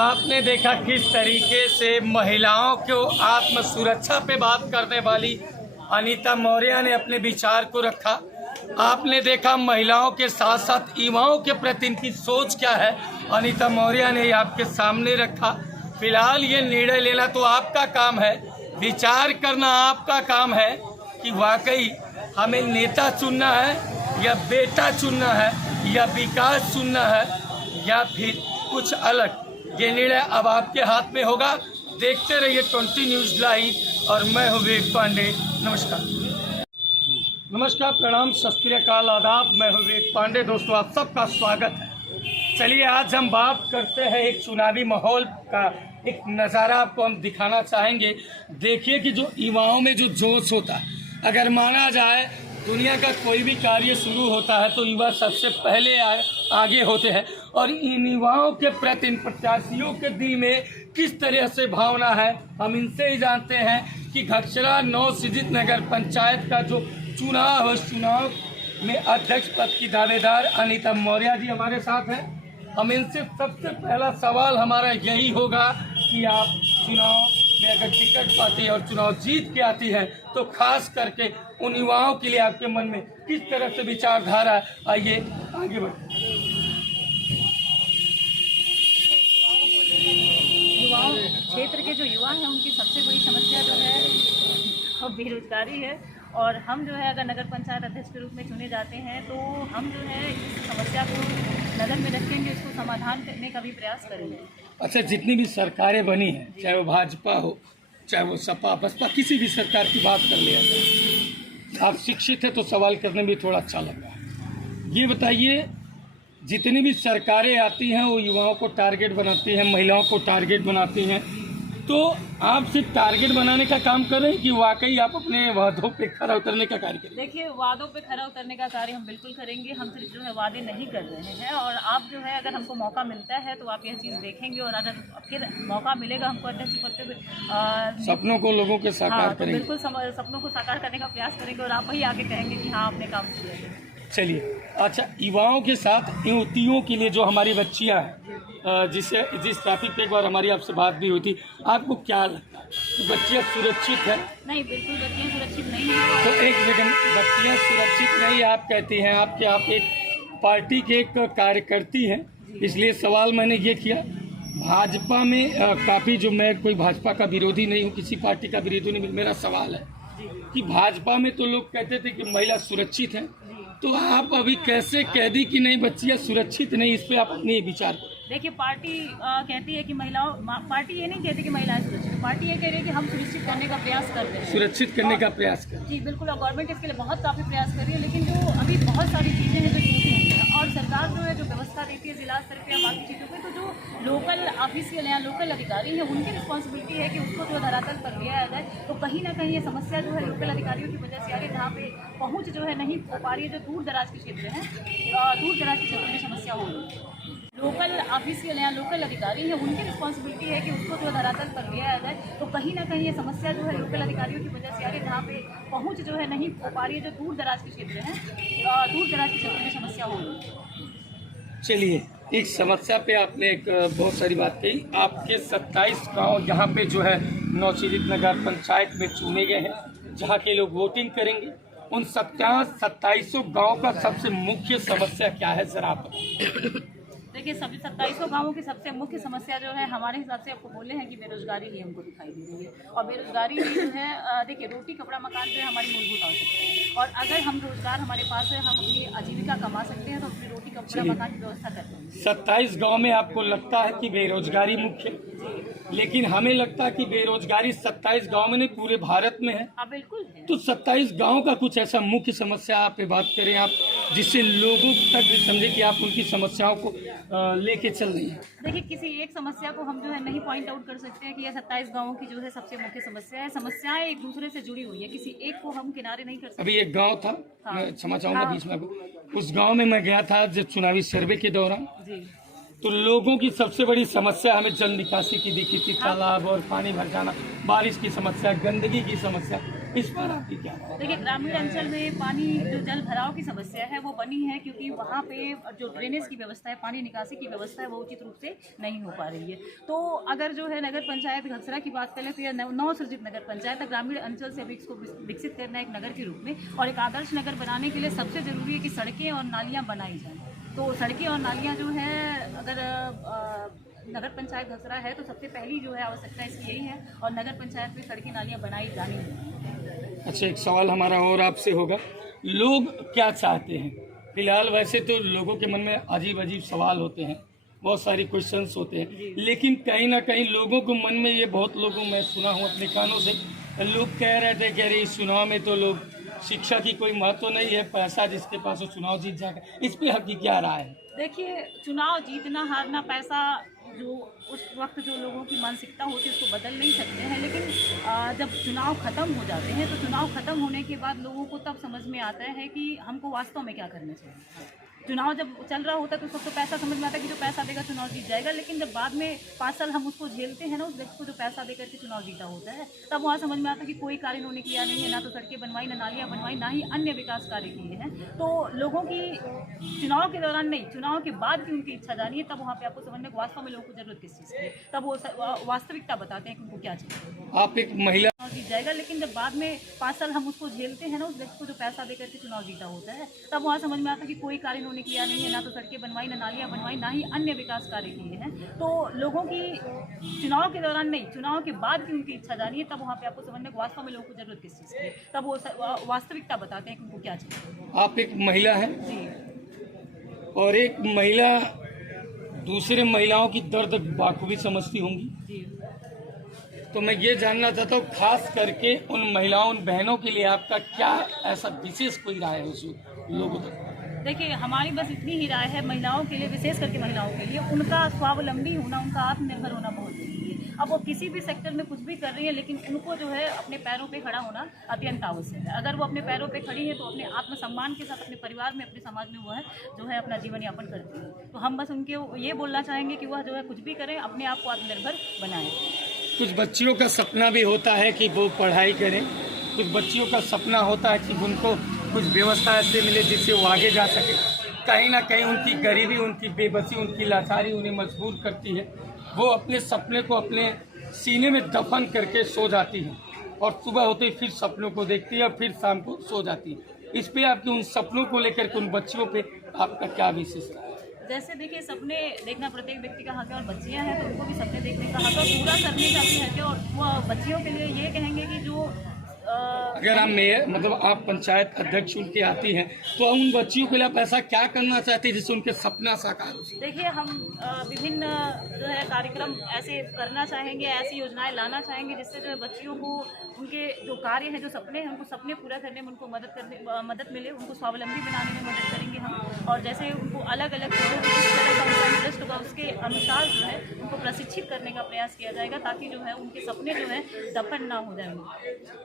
आपने देखा किस तरीके से महिलाओं को आत्म सुरक्षा पे बात करने वाली अनीता मौर्य ने अपने विचार को रखा। आपने देखा महिलाओं के साथ साथ युवाओं के प्रति इनकी सोच क्या है, अनीता मौर्य ने आपके सामने रखा। फिलहाल ये निर्णय लेना तो आपका काम है, विचार करना आपका काम है कि वाकई हमें नेता चुनना है या बेटा चुनना है या विकास चुनना है या फिर कुछ अलग। ये निर्णय अब आपके हाथ में होगा। देखते रहिए 20 न्यूज़ लाइव और मैं हूँ विवेक पांडे। नमस्कार, प्रणाम, सत श्री अकाल, आदाब। मैं हूँ विवेक पांडे। दोस्तों, आप सबका स्वागत है। चलिए आज हम बात करते हैं एक चुनावी माहौल का एक नज़ारा आपको हम दिखाना चाहेंगे। देखिए कि जो युवाओं में जो जोश होता है, अगर माना जाए दुनिया का कोई भी कार्य शुरू होता है तो युवा सबसे पहले आगे होते हैं और इन युवाओं के प्रति इन प्रत्याशियों के दिल में किस तरह से भावना है हम इनसे ही जानते हैं कि घगसरा 9 सिजित नगर पंचायत का जो चुनाव है, उस चुनाव में अध्यक्ष पद की दावेदार अनीता मौर्य जी हमारे साथ हैं। हम इनसे सबसे पहला सवाल हमारा यही होगा कि आप चुनाव में अगर टिकट पाती है और चुनाव जीत के आती है तो खास करके उन युवाओं के लिए आपके मन में किस तरह से विचारधारा है, आइए आगे बढ़ते। युवाओं क्षेत्र के जो युवा हैं उनकी सबसे बड़ी समस्या जो है वो बेरोजगारी है और हम जो है अगर नगर पंचायत अध्यक्ष के रूप में चुने जाते हैं तो हम जो है इस समस्या को नज़र में रखेंगे, इसको समाधान करने का भी प्रयास करेंगे। अच्छा, जितनी भी सरकारें बनी हैं, चाहे वो भाजपा हो चाहे वो सपा बसपा, किसी भी सरकार की बात कर लिया जाए, आप शिक्षित है तो सवाल करने में थोड़ा अच्छा लग रहा है। ये बताइए, जितनी भी सरकारें आती हैं वो युवाओं को टारगेट बनाती हैं, महिलाओं को टारगेट बनाती हैं, तो आप सिर्फ टारगेट बनाने का काम कर रहे हैं कि वाकई आप अपने वादों पे खरा उतरने का कार्य करें? देखिए, वादों पे खरा उतरने का कार्य हम बिल्कुल करेंगे। हम सिर्फ जो है वादे नहीं कर रहे हैं और आप जो है अगर हमको मौका मिलता है तो आप यह चीज़ देखेंगे और अगर फिर मौका मिलेगा हमको अध्यक्ष पद पे सपनों को लोगों के साकार करेंगे। बिल्कुल सपनों को साकार करने का प्रयास करेंगे और आप वही आगे कहेंगे कि हाँ आपने काम किया। चलिए, अच्छा, युवाओं के साथ युवतियों के लिए जो हमारी बच्चियां हैं, जिस टॉपिक पे एक बार हमारी आपसे बात भी हुई थी, आपको क्या लगता है कि बच्चियां सुरक्षित है? नहीं, बिल्कुल बच्चियां सुरक्षित नहीं है। तो एक सेकंड, बच्चियां सुरक्षित नहीं आप कहती हैं, आप एक पार्टी के एक कार्यकर्ती हैं, इसलिए सवाल मैंने ये किया। भाजपा में काफ़ी, जो मैं कोई भाजपा का विरोधी नहीं हूँ, किसी पार्टी का विरोधी नहीं, मेरा सवाल है कि भाजपा में तो लोग कहते थे कि महिला सुरक्षित है, तो आप अभी कैसे कह दी कि नहीं बच्चियां सुरक्षित नहीं? इस पे आप अपने विचार करें। देखिए, पार्टी कहती है कि पार्टी ये नहीं कहती कि महिलाएं सुरक्षित, पार्टी ये कह रही है कि हम सुनिश्चित करने का प्रयास कर रहे हैं, सुरक्षित करने का प्रयास करें। जी बिल्कुल, और गवर्नमेंट इसके लिए बहुत काफ़ी प्रयास कर रही है, लेकिन जो अभी बहुत सारी चीज़ें हैं जो छूटी हुई हैं और सरकार जो है जो व्यवस्था देती है जिला स्तर पर या बाकी चीज़ों पर, तो जो लोकल ऑफिशियल या लोकल अधिकारी हैं उनकी रिस्पॉन्सिबिलिटी है कि उसको जो धरातल पर लिया जाए। तो कहीं ना कहीं ये समस्या जो है लोकल अधिकारियों की वजह से आ रही है, जहाँ पे पहुँच जो है नहीं हो पा रही है। जो दूर दराज के क्षेत्र हैं, दूर दराज के क्षेत्र में समस्या हो रही है। लोकल ऑफिशियल या लोकल अधिकारी हैं उनकी रिस्पॉन्सिबिलिटी है कि उसको जो धरातल पर लिया जाए। तो कहीं ना कहीं ये समस्या जो है लोकल अधिकारियों की वजह से आ रही है, जहाँ पे पहुँच जो है नहीं हो पा रही है। जो दूर दराज के क्षेत्र हैं, दूर दराज के क्षेत्र में समस्या हो रही है। चलिए, एक समस्या पे आपने एक बहुत सारी बात कही। आपके 27 गांव यहाँ पे जो है 9 सिजित नगर पंचायत में चुने गए हैं, जहाँ के लोग वोटिंग करेंगे। उन 27 गाँव का सबसे मुख्य समस्या क्या है, जरा आप बताइए। देखिए, सभी 27 गांवों की सबसे मुख्य समस्या जो है हमारे हिसाब से आपको बोले हैं कि बेरोजगारी ही हमको दिखाई दे रही है। और बेरोजगारी ही जो है, देखिए, रोटी कपड़ा मकान जो है हमारी मूलभूत आवश्यकता है और अगर हम रोजगार हमारे पास है, हम अपनी आजीविका कमा सकते हैं तो अपनी रोटी कपड़ा मकान की व्यवस्था करते हैं। 27 गांव में आपको लगता है कि बेरोजगारी मुख्य, लेकिन हमें लगता है कि बेरोजगारी 27 गांव में नहीं पूरे भारत में है। हाँ, बिल्कुल है। तो 27 गांव का कुछ ऐसा मुख्य समस्या आप पे बात करें आप, जिससे लोगों तक भी समझे कि आप उनकी समस्याओं को लेके चल रही हैं। देखिए, किसी एक समस्या को हम जो है नहीं पॉइंट आउट कर सकते हैं कि यह 27 गांवों की जो है सबसे मुख्य समस्या है। समस्याएं एक दूसरे से जुड़ी हुई है, किसी एक को हम किनारे नहीं कर सकते। अभी एक गांव था, हाँ। मैं क्षमा चाहूंगा बीच में, उस गांव में मैं गया था जब चुनावी सर्वे के दौरान, जी। तो लोगों की सबसे बड़ी समस्या हमें जल निकासी की दिखी थी, तालाब और पानी भर जाना, बारिश की समस्या, गंदगी की समस्या, इस पर आपकी क्या राय है? देखिए, ग्रामीण अंचल में पानी जो जल भराव की समस्या है वो बनी है क्योंकि वहाँ पे जो ड्रेनेज की व्यवस्था है, पानी निकासी की व्यवस्था है, वो उचित रूप से नहीं हो पा रही है। तो अगर जो है नगर पंचायत घगसरा की बात करें तो यह नवसृजित नगर पंचायत ग्रामीण अंचल से अभी इसको विकसित करना है एक नगर के रूप में, और एक आदर्श नगर बनाने के लिए सबसे जरूरी है कि सड़कें और नालियाँ बनाई जाएँ। तो सड़कें और नालियाँ जो है, अगर नगर पंचायत घगसरा है तो सबसे पहली जो है आवश्यकता इसकी यही है, और नगर पंचायत में सड़कें नालियाँ बनाई जानी है। अच्छा, एक सवाल हमारा और आपसे होगा, लोग क्या चाहते हैं? फिलहाल वैसे तो लोगों के मन में अजीब अजीब सवाल होते हैं, बहुत सारी क्वेश्चंस होते हैं, लेकिन कहीं ना कहीं लोगों को मन में ये, बहुत लोगों मैं सुना हूँ अपने कानों से, लोग कह रहे थे कि अरे इस चुनाव में तो लोग शिक्षा की कोई महत्व नहीं है, पैसा जिसके पास हो चुनाव जीत जाएगा। इस पे आपकी क्या राय है? देखिए, चुनाव जीतना हारना, पैसा जो उस वक्त जो लोगों की मानसिकता होती है उसको बदल नहीं सकते हैं, लेकिन जब चुनाव ख़त्म हो जाते हैं तो चुनाव ख़त्म होने के बाद लोगों को तब समझ में आता है कि हमको वास्तव में क्या करना चाहिए। चुनाव जब चल रहा होता है तो सबको पैसा समझ में आता है कि जो पैसा देगा चुनाव जीत जाएगा, लेकिन जब बाद में 5 साल हम उसको झेलते हैं ना, उस व्यक्ति को जो पैसा देकर के चुनाव जीता होता है, तब वहाँ समझ में आता है कि कोई कार्य उन्होंने किया नहीं है, ना तो सड़कें बनवाई, ना नालियाँ बनवाई, ना ही अन्य विकास कार्य किए हैं। तो लोगों की चुनाव के दौरान नहीं, चुनाव के बाद की उनकी इच्छा जानिए, तब वहाँ पे आपको समझ में वास्तव में लोगों को जरूरत किस चीज़ की है, तब वो वास्तविकता बताते हैं कि उनको क्या चाहिए। आप एक महिला जीत जाएगा, लेकिन जब बाद में 5 साल हम उसको झेलते हैं ना, उस व्यक्ति को जो पैसा देकर के चुनाव जीता होता है, तब वहाँ समझ में आता है कि कोई कार्य उन्होंने किया नहीं है, ना तो सड़कें बनवाई, ना नालियाँ बनवाई, ना ही अन्य विकास कार्य किए हैं। तो लोगों की चुनाव के दौरान नहीं, चुनाव के बाद की उनकी इच्छा जानिए, तब वहाँ पे आपको समझने वास्तव में लोगों को जरूरत किस चीज़ की है, तब वो वास्तविकता बताते हैं कि उनको क्या चाहिए। आप एक महिला हैं जी, और एक महिला दूसरे महिलाओं की दर्द बाखूबी समझती होंगी, जी। तो मैं ये जानना चाहता हूँ खास करके उन महिलाओं, उन बहनों के लिए आपका क्या ऐसा विशेष कोई राय है उस लोगों तक? देखिए, हमारी बस इतनी ही राय है महिलाओं के लिए, विशेष करके महिलाओं के लिए, उनका स्वावलंबी होना, उनका आत्मनिर्भर होना बहुत जरूरी है। अब वो किसी भी सेक्टर में कुछ भी कर रही है, लेकिन उनको जो है अपने पैरों पे खड़ा होना अत्यंत आवश्यक है। अगर वो अपने पैरों पे खड़ी है तो अपने आत्मसम्मान के साथ अपने परिवार में, अपने समाज में वो है जो है अपना जीवन यापन करती है। तो हम बस उनके ये बोलना चाहेंगे कि वह जो है कुछ भी करें, अपने आप को आत्मनिर्भर बनाएं। कुछ बच्चियों का सपना भी होता है कि वो पढ़ाई करें, कुछ बच्चियों का सपना होता है कि उनको कुछ व्यवस्था ऐसे मिले जिससे वो आगे जा सके। कहीं ना कहीं उनकी गरीबी, उनकी बेबसी, उनकी लाचारी उन्हें मजबूर करती है, वो अपने सपने को अपने सीने में दफन करके सो जाती है, और सुबह होते ही फिर सपनों को देखती है, फिर शाम को सो जाती है। इस पे आपके उन सपनों को लेकर के उन बच्चियों पे आपका क्या विशेष है? जैसे देखिए, सपने देखना प्रत्येक व्यक्ति का हक है, और बच्चियां हैं तो उनको भी सपने देखने का हक है, पूरा करने का भी हक है। और वो बच्चियों के लिए ये कहेंगे कि जो अगर आप मेयर, मतलब आप पंचायत अध्यक्ष चुन के आती हैं, तो उन बच्चियों के लिए आप ऐसा क्या करना चाहती हैं जिससे उनके सपना साकार हो सके? देखिए, हम विभिन्न जो है कार्यक्रम ऐसे करना चाहेंगे, ऐसी योजनाएं लाना चाहेंगे जिससे जो है बच्चियों को उनके जो कार्य हैं, जो सपने हैं, उनको सपने पूरा करने में उनको मदद मिले, उनको स्वावलंबी बनाने में मदद करेंगे हम। और जैसे उनको अलग अलग चीज़ों में किस तरह का उनका इंटरेस्ट होगा, उसके अनुसार जो है उनको प्रशिक्षित करने का प्रयास किया जाएगा, ताकि जो है उनके सपने जो है दफन ना हो जाएंगे।